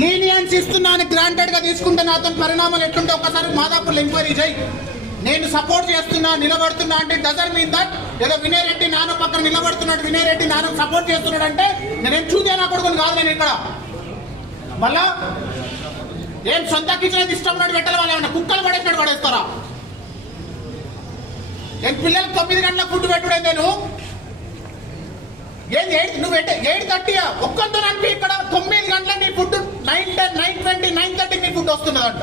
లీనియన్స్ ఇస్తున్నాను గ్రాంటెడ్ గా తీసుకుంటే నాతో పరిణామాలు ఎట్లుంటే ఒకసారి మాదాపూర్లో ఎంక్వైరీ చేయి. నేను సపోర్ట్ చేస్తున్నా నిలబడుతున్నా అంటే డజన్ మీన్ దట్ ఏదో వినయ్ రెడ్డి నాన్న పక్కన నిలబడుతున్నాడు, వినయ్ రెడ్డి నాన్న సపోర్ట్ చేస్తున్నాడు అంటే నేనేం చూదే నా కొడుకుని కాదు. నేను ఇక్కడ మళ్ళా ఏం సొంత కిచెన్ ఇష్టం ఉన్నట్టు పెట్టాలి, వాళ్ళు ఏమన్నా కుక్కలు పడేసినట్టు పడేస్తారా? నేను పిల్లలకు 9 గంటల ఫుడ్ పెట్టుడే. నేను ఏంది నువ్వు 8:30 ఒక్కంతో అనిపి ఇక్కడ 9 గంటల నీ ఫుడ్ 9:10, 9:20, 9:30 నీ ఫుడ్ వస్తున్నదంట.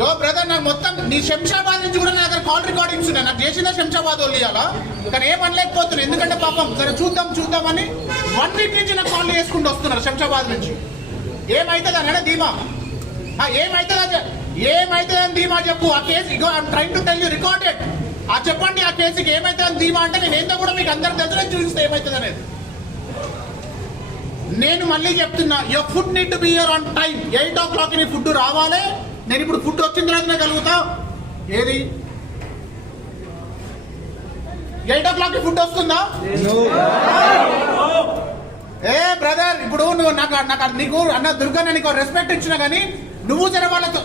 యో బ్రదర్, నాకు మొత్తం నీ శంషాబాద్ నుంచి కూడా నా దగ్గర కాల్ రికార్డింగ్స్ ఉన్నాయి. నాకు చేసిన శంషాబాద్ వాళ్ళు ఇవ్వాలా, కానీ ఏం అనలేకపోతున్నాను. ఎందుకంటే పాపం సరే చూద్దామని 1 వీక్ నుంచి నాకు కాల్ చేసుకుంటూ వస్తున్నారు శంషాబాద్ నుంచి. ఏమైతుంది అనే ధీమా, ఏమైతుందని ధీమా చెప్పు. ఆ case ego I'm trying to tell you recorded. ఆ చెప్పండి ఆ కేసుకి ఏమైతుందని ధీమా అంటే నేను ఏంటో కూడా మీకు అందరికి దగ్గర చూపిస్తే ఏమవుతుంది అనేది. నేను మళ్ళీ చెప్తున్నా, your food need to be here on time. 8 o'clock నీ ఫుడ్ రావాలి. నేను ఇప్పుడు ఫుడ్ వచ్చిన తర్వాతనే కలుగుతా. ఏది 8 o'clock కి ఫుడ్ వస్తుందా? ఏ బ్రదర్, ఇప్పుడు నువ్వు నాకు నీకు అన్న దుర్గా నీకు రెస్పెక్ట్ ఇచ్చినా కానీ నువ్వు జర వాళ్ళతో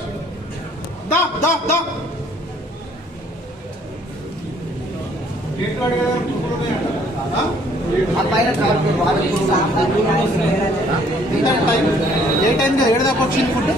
దా దా దా ఏ టైం 7 దాకా వచ్చింది ఫుడ్.